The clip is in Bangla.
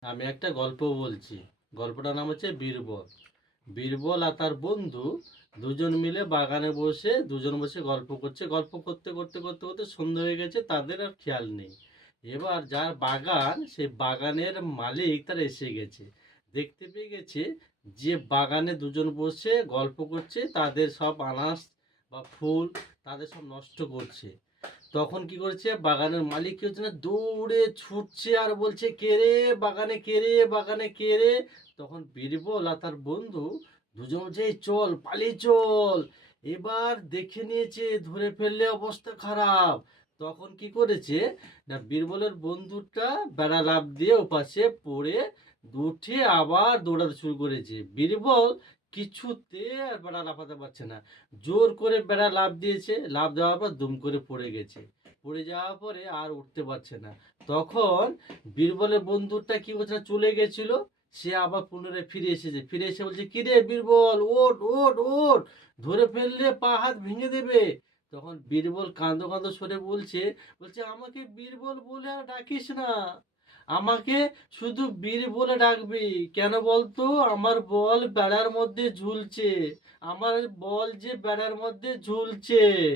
আমি একটা গল্প বলছি। গল্পটার নাম হচ্ছে বীরবল। বীরবল আর তার বন্ধু দুজন মিলে বাগানে বসে দুজন বসে গল্প করছে। গল্প করতে করতে করতে করতে সন্ধ্যা হয়ে গেছে, তাদের আর খেয়াল নেই। এবার যার বাগান সেই বাগানের মালিক তার এসে গেছে। দেখতে পেয়ে গেছে যে বাগানে দুজন বসে গল্প করছে, তাদের সব আনাজ বা ফুল তাদের সব নষ্ট করছে। তখন কি করেছে, বাগানের মালিক কি হচ্ছে না, দৌড়ে ছুটছে আর বলছে, কে রে বাগানে, কে রে বাগানে, কে রে? তখন বীরবল আর তার বন্ধু দুজন বলছে, "এই চল, পালিয়ে চল।" এবার দেখে নিয়েছে, ধরে ফেললে অবস্থা খারাপ। তখন কি করেছে না, বীরবলের বন্ধুটা বেড়া লাফ দিয়ে ওপাশে পড়ে উঠে আবার দৌড়াতে শুরু করেছে। বীরবল কিছুতে আর বেড়া লাফাতে পারছে না। জোর করে বেড়া লাফ দিয়েছে, লাফ দেওয়ার পর দুম করে পড়ে গেছে। পড়ে যাওয়ার পরে আর উঠতে পারছে না। তখন বীরবলের বন্ধুটা কি করছে না, চলে গেছিল। সে আবার পুনরায় ফিরে এসেছে, ফিরে এসে বলছে, কিরে বীরবল, ওঠ ওঠ ওঠ, ধরে ফেললে পা হাত ভেঙে দেবে। তখন বীরবল কাঁদো কাঁদো সরে বলছে, আমাকে বীরবল বলে আর ডাকিস না, আমাকে শুধু বীর বলে ডাকবি। কেন বলতো? আমার বল বেড়ার মধ্যে ঝুলছে, আমার বল যে বেড়ার মধ্যে ঝুলছে।